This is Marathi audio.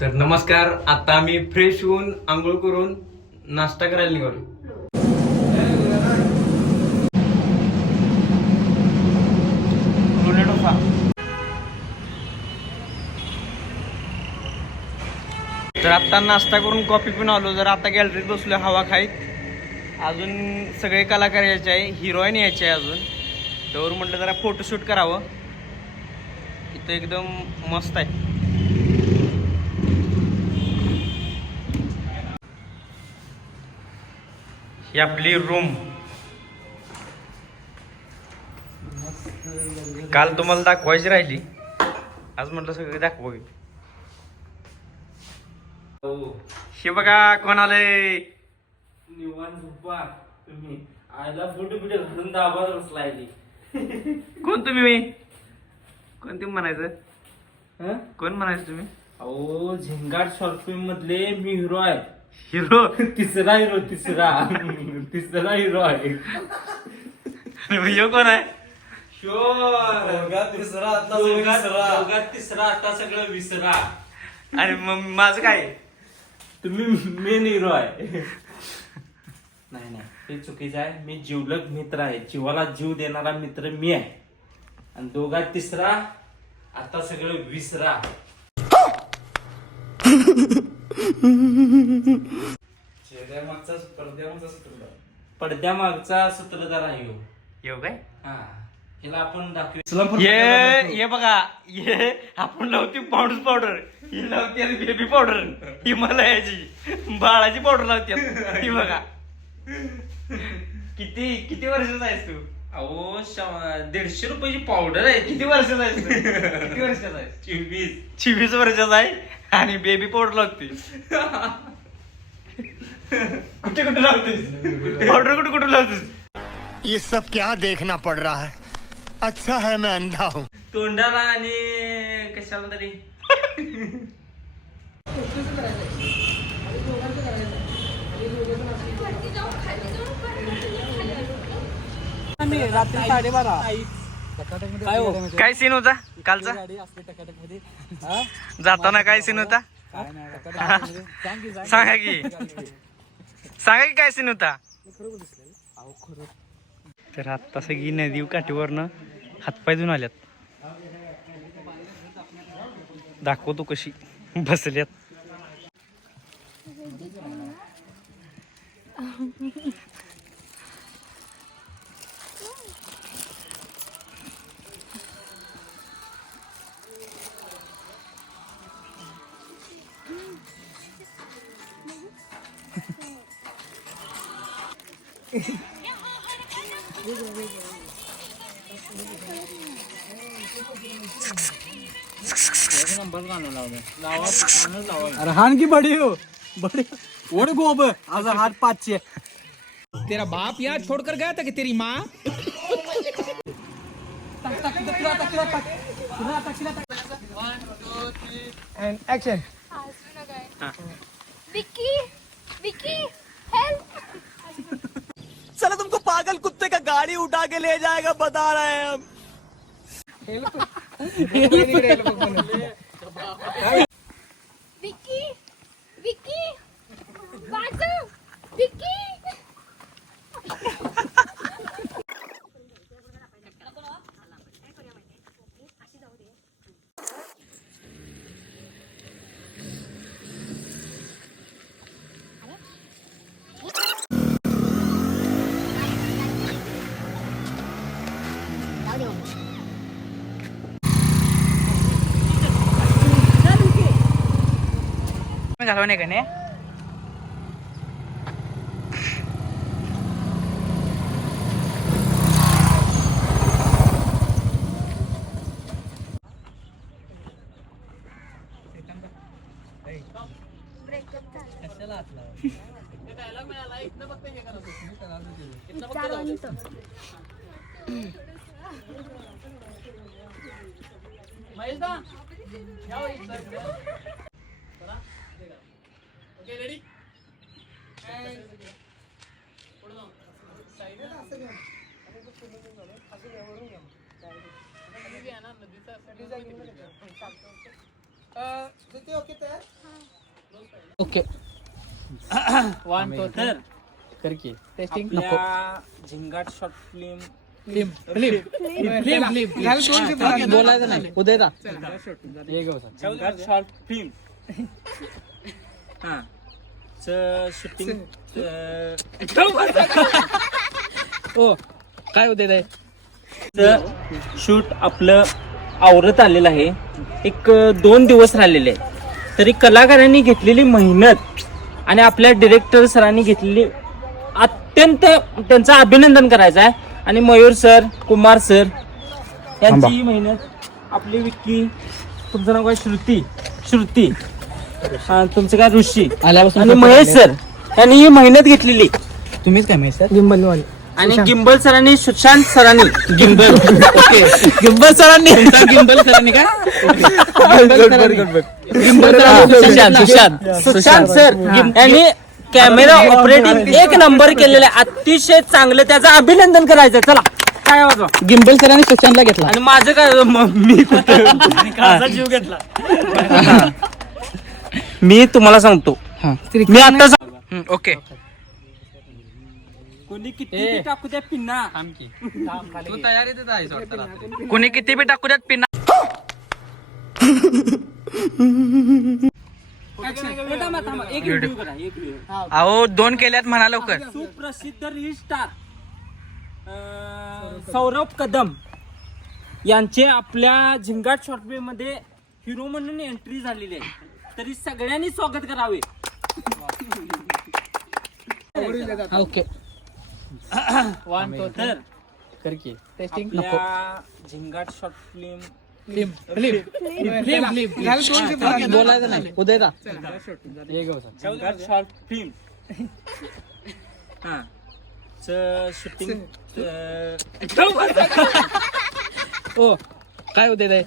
तर नमस्कार आता आम्ही फ्रेश होऊन आंघोळ करून नाश्ता करायला निघालो. तर आता नाश्ता करून कॉफी पिऊन आलो. जर आता गॅलरीत बसलो हवा खाईत. अजून सगळे कलाकार यायचे आहे हिरोईन यायचे आहे अजून. तर म्हटलं जरा फोटोशूट करावं. इथं एकदम मस्त आहे. ही आपली रूम काल तुम्हाला दाखवायची राहिली. आज म्हटलं सगळे दाखवावी हे बघा कोण आलंय? झोपा तुम्ही. आयला फोटो बिटो घालून दाबात बसलायली कोण तुम्ही? मी कोण तुम्ही म्हणायचं? हं? कोण म्हणायचं तुम्ही? अहो झिंगाट शॉर्ट फिल्म मधले मी हिरो आहे. हिरो. तिसरा हिरो तिसरा. तिसरा हिरो आहे. ह्यो कोण आहे? तिसरा आता तिसरा आता सगळं विसरा. आणि मग माझं काय तुम्ही मेन हिरो आहे. नाही नाही. ते चुकीचं आहे. मी जीवलग मित्र आहे. जीवाला जीव देणारा मित्र मी आहे. आणि दोघात तिसरा आता सगळं विसरा. चेहऱ्यामागचा पडद्यामागचा सुटला पडद्यामागचा सूत्रधार आहे ह्यो. येऊ काय? हा. हिला आपण दाखवू. ये ये बघा. ये आपण लावते पाऊंड पावडर. ही लावते बेबी पावडर हिमालयाची. बाळाची पावडर लावते. ही बघा. किती किती वर्षाचा आहेस तू? अहो श- दीडशे रुपयाची पावडर आहे. किती वर्षाचा आहेस तू? किती वर्षाचा आहेस चोवीस. चोवीस वर्षाचा आहे आणि बेबी पावडर लावते कुठे कुठे लावतेस पावडर कुठे कुठे लावतेस ये सब क्या देखना पड़ रहा है? अच्छा है मैं अंधा हूँ। तोंडाला आणि कशाला तरी? रात्री साडेबारा. काय हो? काय सीन होता कालचा? गाडी असली टकाटकमध्ये जाताना काय सीन होता? काय नाही टकाटक सांग की सांग. सांगा की. सांगा की काय सीन होता? अहो खरं. तर आत्ता सगळी नदी काठीवरनं हातपाय धुवून आल्यात. दाखवतो कशी बसल्यात. अरे हान की बडी हो. बडी. ओढ गोब. आज हात पाचशे. तेरा बाप यहाँ छोड़कर गया था कि तेरी माँ? ऍक्शन विक्की? विक्की हेल्प चलो तुमको पागल कुत्ते का गाड़ी उठा के ले जाएगा बता रहे हैं हम। विक्की विक्की बाजू विक्की घालवणे का नाही? ओके तर ओके वन टू तर कर की टेस्टिंग आपल्या Zingaat short film film film film बोलायचं नाही उदय दा ये गो झिंगाट शॉर्ट फिल्म हा. शूटिंग ओ काय दाय शूट आपलं आवरत आलेलं आहे. एक दोन दिवस राहिलेले आहेत. तरी कलाकारांनी घेतलेली मेहनत आणि आपल्या डिरेक्टर सरांनी घेतलेली अत्यंत त्यांचं अभिनंदन करायचं आहे. आणि मयूर सर कुमार सर यांची ही मेहनत आपली विक्की तुमचं नाव काय? श्रुती. श्रुती. हा, तुमचं काय ऋषी? आल्यापासून आणि महेश सर यांनी ही मेहनत घेतलेली. तुम्हीच काय माहिती सर? गिंबल वाले आणि गिंबल सरांनी सुशांत सरांनी. गिंबल. ओके. गिंबल सरांनी. गिंबल सरांनी का? गिंबल सुशांत सुशांत. सुशांत सर यांनी कॅमेरा ऑपरेटिंग एक नंबर केलेलं आहे. अतिशय चांगलं त्याचं अभिनंदन करायचं चला काय वाजवा? गिंबल सरांनी सुशांतला घेतला. आणि माझं काय म- मी कुठं? जीव घेतला. मी तुम्हाला सांगतो. मी आता सांग- ओके. कोणी किती टाकू द्या पिन्ना. तू तयारीतच आहेस कोणी किती बी टाकू द्यात पिना थांबा, थांबा. एक व्हिडिओ करा, एक व्हिडिओ. अहो दोन केल्यात म्हणा लवकर. सुप्रसिद्ध रील स्टार सौरभ कदम यांचे आपल्या झिंगाट शॉर्ट फिल्ममध्ये हिरो म्हणून एंट्री झालेली आहे. तरी सगळ्यांनी स्वागत करावे. ओके. वन टू तर कर की. टेस्टिंग नको. आपल्या Zingaat short film film film film बोलायचं नाही. उदय झिंगाट शॉर्ट फिल्म हा. शूटिंग ओ काय उदय दाय